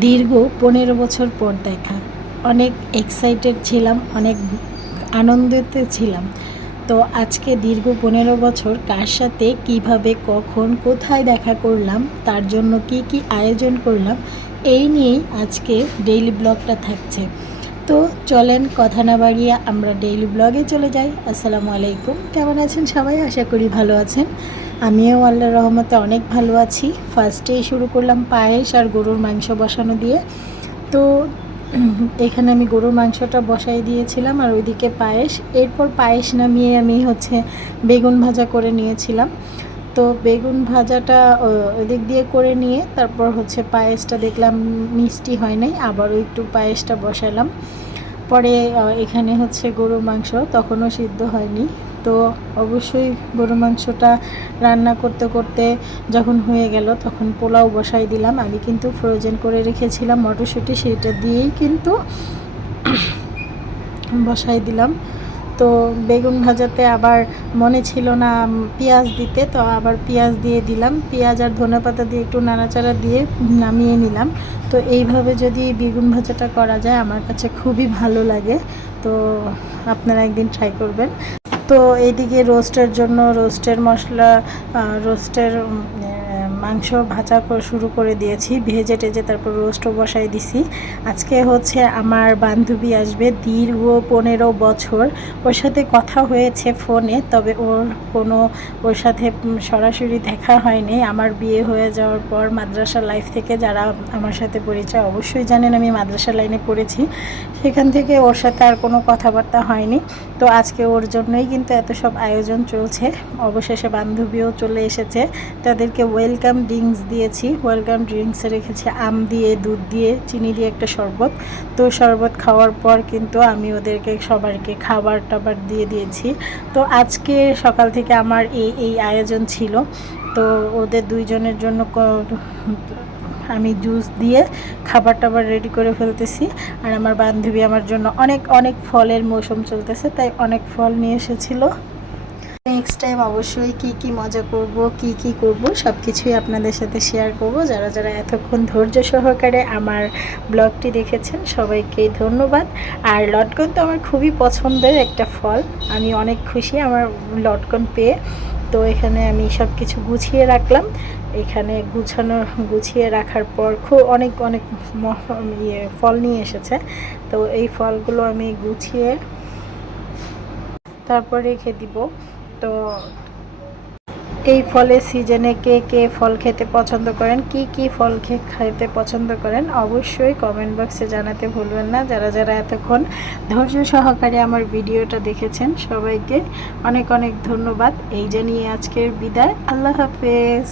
দীর্ঘ পনেরো বছর পর দেখা। অনেক এক্সাইটেড ছিলাম, অনেক আনন্দতে ছিলাম। তো আজকে দীর্ঘ পনেরো বছর কার সাথে, কীভাবে, কখন, কোথায় দেখা করলাম, তার জন্য কি কি আয়োজন করলাম, এই নিয়েই আজকে ডেইলি ব্লগটা থাকছে। তো চলেন কথা না বাড়িয়ে আমরা ডেইলি ব্লগে চলে যাই। আসসালামু আলাইকুম। কেমন আছেন সবাই? আশা করি ভালো আছেন। আমিও আল্লাহর রহমতে অনেক ভালো আছি। ফার্স্টেই শুরু করলাম পায়েস আর গরুর মাংস বসানো দিয়ে। তো এখানে আমি গরুর মাংসটা বসাই দিয়েছিলাম আর ওইদিকে পায়েস। এরপর পায়েস নামিয়ে আমি হচ্ছে বেগুন ভাজা করে নিয়েছিলাম। তো বেগুন ভাজাটা ওদিক দিয়ে করে নিয়ে তারপর হচ্ছে পায়েসটা দেখলাম মিষ্টি হয় নাই, আবারও একটু পায়েসটা বসালাম। পরে এখানে হচ্ছে গরুর মাংস, তখনও সিদ্ধ হয়নি। তো অবশ্যই গরু মাংসটা রান্না করতে করতে যখন হয়ে গেল, তখন পোলাও বসাই দিলাম। আমি কিন্তু ফ্রোজেন করে রেখেছিলাম মটরশুঁটি, সেটা দিয়েই কিন্তু বসাই দিলাম। তো বেগুন ভাজাতে আবার মনে ছিল না পেঁয়াজ দিতে, তো আবার পেঁয়াজ দিয়ে দিলাম। পেঁয়াজ আর ধনেপাতা দিয়ে একটু নাড়াচাড়া দিয়ে নামিয়ে নিলাম। তো এইভাবে যদি বেগুন ভাজাটা করা যায়, আমার কাছে খুবই ভালো লাগে। তো আপনারা একদিন ট্রাই করবেন। তো এইদিকে রোস্টের জন্য রোস্টের মশলা রোস্টের মাংস ভাজা শুরু করে দিয়েছি, ভেজে টেজে তারপর রোস্টও বসাই দিছি। আজকে হচ্ছে আমার বান্ধবী আসবে দীর্ঘ পনেরো বছর। ওর সাথে কথা হয়েছে ফোনে, তবে ওর কোনো, ওর সাথে সরাসরি দেখা হয়নি। আমার বিয়ে হয়ে যাওয়ার পর মাদ্রাসা লাইফ থেকে যারা আমার সাথে পরিচয় অবশ্যই জানেন আমি মাদ্রাসা লাইনে পড়েছি। সেখান থেকে ওর সাথে আর কোনো কথাবার্তা হয়নি। তো আজকে ওর জন্যই কিন্তু এত সব আয়োজন চলছে। অবশেষে বান্ধবীও চলে এসেছে। তাদেরকে ওয়েলকাম ড্রিঙ্কস দিয়েছি। ওয়েলকাম ড্রিঙ্কসে রেখেছি আম দিয়ে, দুধ দিয়ে, চিনি দিয়ে একটা শরবত। তো শরবত খাওয়ার পর কিন্তু আমি ওদেরকে সবাইকে খাবার টাবার দিয়ে দিয়েছি। তো আজকে সকাল থেকে আমার এই এই আয়োজন ছিল। তো ওদের দুইজনের জন্য আমি জুস দিয়ে খাবার টাবার রেডি করে ফেলতেছি। আর আমার বান্ধবী আমার জন্য অনেক অনেক ফলের মৌসুম চলতেছে, তাই অনেক ফল নিয়ে এসেছিল। নেক্সট টাইম অবশ্যই কি কি মজা করব, কি কি করব সব কিছুই আপনাদের সাথে শেয়ার করব। যারা যারা এতক্ষণ ধৈর্য সহকারে আমার ব্লগটি দেখেছেন, সবাইকে ধন্যবাদ। আর লটকন তো আমার খুবই পছন্দের একটা ফল। আমি অনেক খুশি আমার লটকন পেয়ে। তো এখানে আমি সব কিছু গুছিয়ে রাখলাম। এখানে গুছানো, গুছিয়ে রাখার পর খুব অনেক অনেক ইয়ে ফল নিয়ে এসেছে। তো এই ফলগুলো আমি গুছিয়ে তারপর রেখে দিব। তো এই ফলের সিজনে কে কে ফল খেতে পছন্দ করেন, কি কি ফল খেতে পছন্দ করেন, অবশ্যই কমেন্ট বক্সে জানাতে ভুলবেন না। যারা যারা এতক্ষণ ধৈর্য সহকারে আমার ভিডিওটা দেখেছেন, সবাইকে অনেক অনেক ধন্যবাদ। এই জানিয়ে আজকের বিদায়। আল্লাহ হাফেজ।